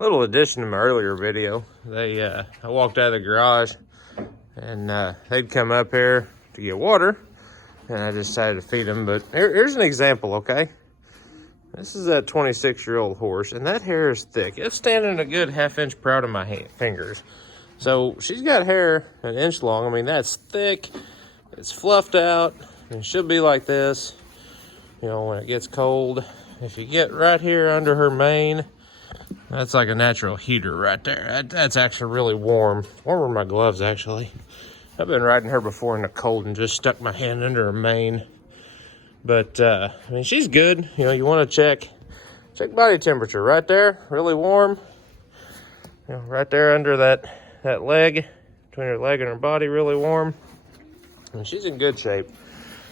Little addition to my earlier video. I walked out of the garage and they'd come up here to get water, and I decided to feed them. But here's an example, okay? This is that 26-year-old horse, and that hair is thick. It's standing a good ½ inch proud of my fingers. So she's got hair an inch long. I mean, that's thick. It's fluffed out, and she'll be like this, you know, when it gets cold. If you get right here under her mane, that's like a natural heater right there. That's actually really warm. Warmer than my gloves, actually. I've been riding her before in the cold and just stuck my hand under her mane. But, I mean, she's good. You know, you want to check body temperature right there. Really warm. You know, right there under that leg, between her leg and her body, really warm. And she's in good shape.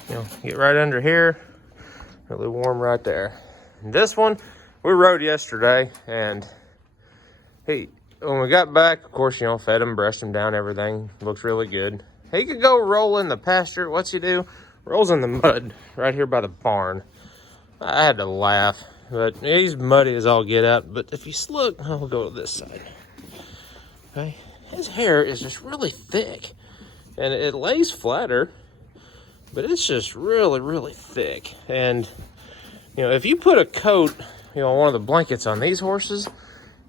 You know, get right under here. Really warm right there. And this one, we rode yesterday, and when we got back, of course, you know, fed him, brushed him down, everything. Looks really good. He could go roll in the pasture. What's he do? Rolls in the mud right here by the barn. I had to laugh, but he's muddy as all get out. But if you look, I'll go to this side. Okay, his hair is just really thick, and it lays flatter, but it's just really, really thick. And you know, if you put a coat, you know, one of the blankets on these horses,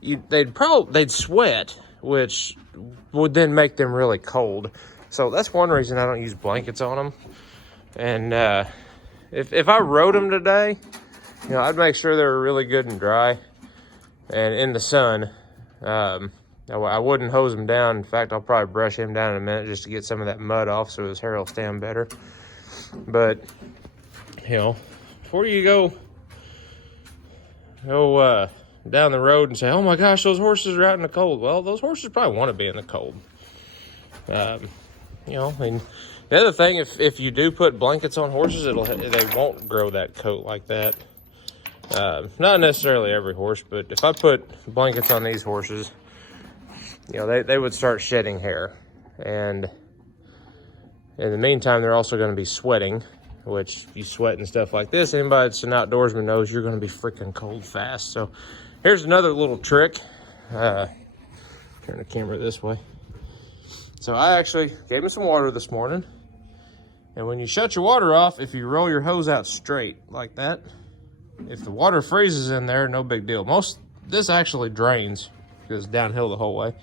they'd sweat, which would then make them really cold. So that's one reason I don't use blankets on them. And if I rode them today, you know, I'd make sure they were really good and dry and in the sun. I wouldn't hose him down. In fact, I'll probably brush him down in a minute just to get some of that mud off so his hair will stand better. But, you know, before you go down the road and say, oh my gosh, those horses are out in the cold. Well, those horses probably want to be in the cold. You know, I mean, the other thing, if you do put blankets on horses, they won't grow that coat like that. Not necessarily every horse, but if I put blankets on these horses, you know, they would start shedding hair. And in the meantime, they're also going to be sweating, which you sweat and stuff like this. Anybody that's an outdoorsman knows you're going to be freaking cold fast. So here's another little trick. Turn the camera this way. So I actually gave him some water this morning. And when you shut your water off, if you roll your hose out straight like that, if the water freezes in there, no big deal. This actually drains because it's downhill the whole way.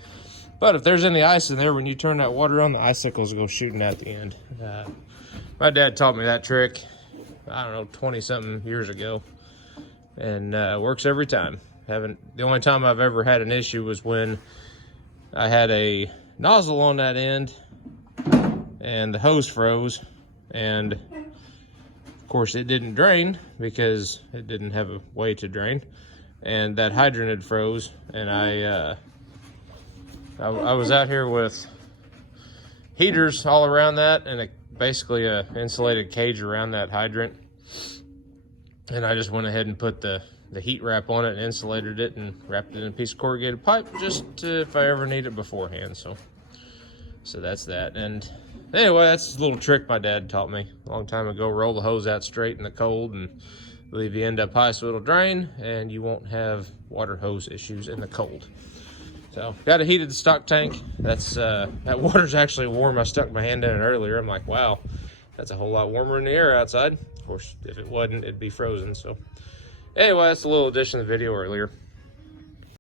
But if there's any ice in there, when you turn that water on, the icicles go shooting out the end. My dad taught me that trick, I don't know, 20-something years ago. And works every time. The only time I've ever had an issue was when I had a nozzle on that end and the hose froze. And of course it didn't drain because it didn't have a way to drain. And that hydrant had froze, and I was out here with heaters all around that and basically a insulated cage around that hydrant. And I just went ahead and put the heat wrap on it and insulated it and wrapped it in a piece of corrugated pipe just if I ever need it beforehand. So that's that. And anyway, that's a little trick my dad taught me a long time ago. Roll the hose out straight in the cold and leave the end up high so it'll drain, and you won't have water hose issues in the cold. So got a heated stock tank. That water's actually warm. I stuck my hand in it earlier. I'm like, wow, that's a whole lot warmer in the air outside. Of course, if it wasn't, it'd be frozen. So anyway, that's a little addition to the video earlier.